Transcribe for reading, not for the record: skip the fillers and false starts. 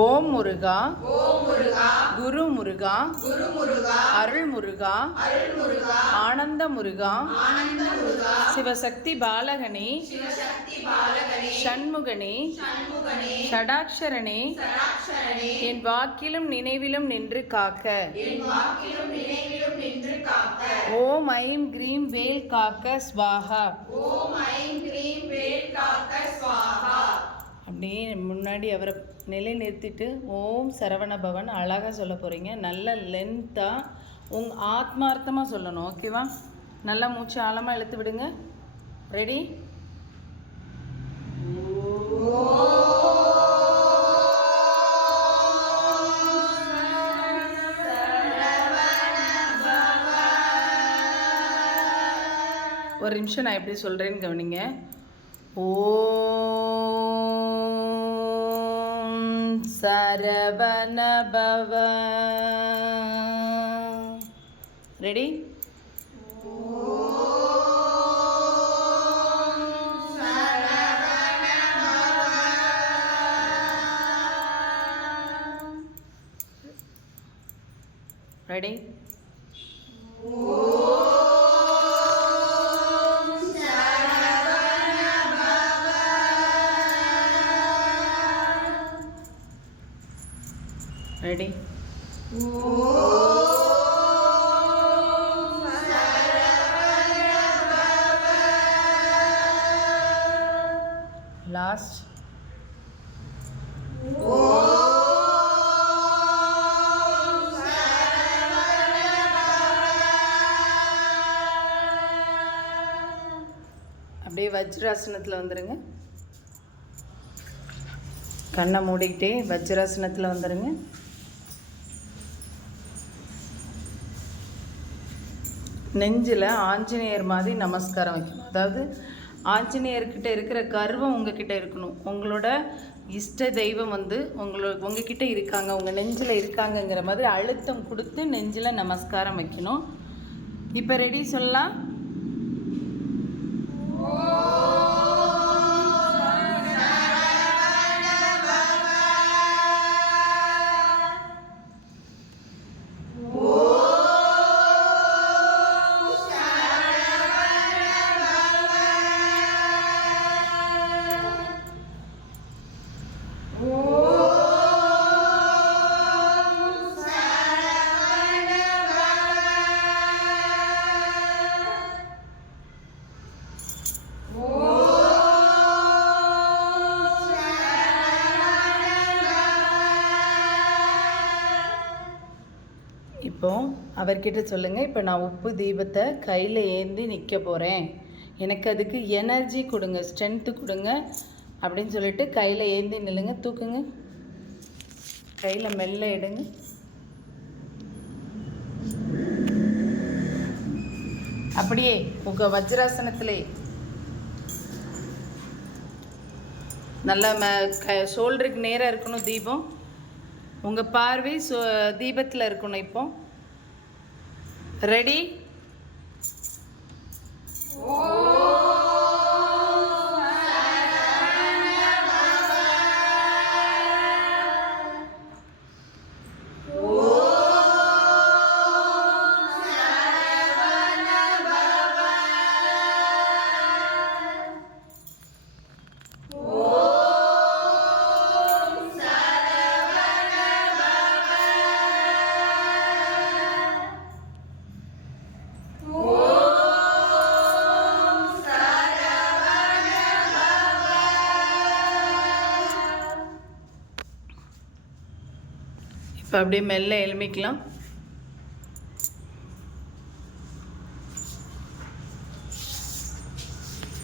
ஓம் முருகா ஓம் முருகா குரு முருகா குரு முருகா அருள் முருகா அருள் முருகா ஆனந்த முருகா ஆனந்த முருகா சிவசக்தி பாலகனே சிவசக்தி பாலகனே ஷண்முகனே சண்முகனே ஷடாக்ஷரனே சராட்சரனே என் வாக்கிலும் நினைவிலும் நின்று காக்க என் வாக்கிலும் நினைவிலும் நின்று காக்க ஓம் ஐம் கிரீம் வேல் காக்க ஸ்வாஹா ஓம் ஐம் கிரீம் வேல் காக்க ஸ்வாஹா. அப்படியே முன்னாடி அவரை நிலை நிறுத்திட்டு ஓம் சரவண பவன் அழகாக சொல்ல போகிறீங்க. நல்ல லென்த்தாக ஆத்மார்த்தமாக சொல்லணும். ஓகேவா? நல்லா மூச்சு ஆழமாக இழுத்து விடுங்க. ரெடி? ஒரு நிமிஷம் நான் எப்படி சொல்கிறேன்னு கவனிங்க. ஓம் சரவண பவ. ரெடி? ரெடி? ரெடி? லாஸ்ட். அப்படியே வஜ்ராசனத்தில் வந்துடுங்க. கண்ணை மூடிக்கிட்டே வஜ்ராசனத்தில் வந்துடுங்க. நெஞ்சில் ஆஞ்சநேயர் மாதிரி நமஸ்காரம் வைக்கணும். அதாவது ஆஞ்சநேயர்கிட்ட இருக்கிற கர்வம் உங்ககிட்ட இருக்கணும். உங்களோட இஷ்ட தெய்வம் வந்து உங்ககிட்ட இருக்காங்க, உங்கள் நெஞ்சில் இருக்காங்கங்கிற மாதிரி அழுத்தம் கொடுத்து நெஞ்சில் நமஸ்காரம் வைக்கணும். இப்போ ரெடி சொல்லலாம்? இப்போ அவர்கிட்ட சொல்லுங்கள், இப்போ நான் உப்பு தீபத்தை கையில் ஏந்தி நிற்க போகிறேன், எனக்கு அதுக்கு எனர்ஜி கொடுங்க, ஸ்ட்ரென்த்து கொடுங்க அப்படின்னு சொல்லிட்டு கையில் ஏந்தி நில்லுங்க. தூக்குங்க, கையில் மெல்ல எடுங்க. அப்படியே உங்கள் வஜ்ராசனத்திலே நல்லா ஷோல்டருக்கு நேராக இருக்கணும் தீபம். உங்கள் பார்வை தீபத்தில் இருக்கணும். இப்போ ரெடி? இப்போ அப்படியே மெல்ல எழுமிக்கலாம்.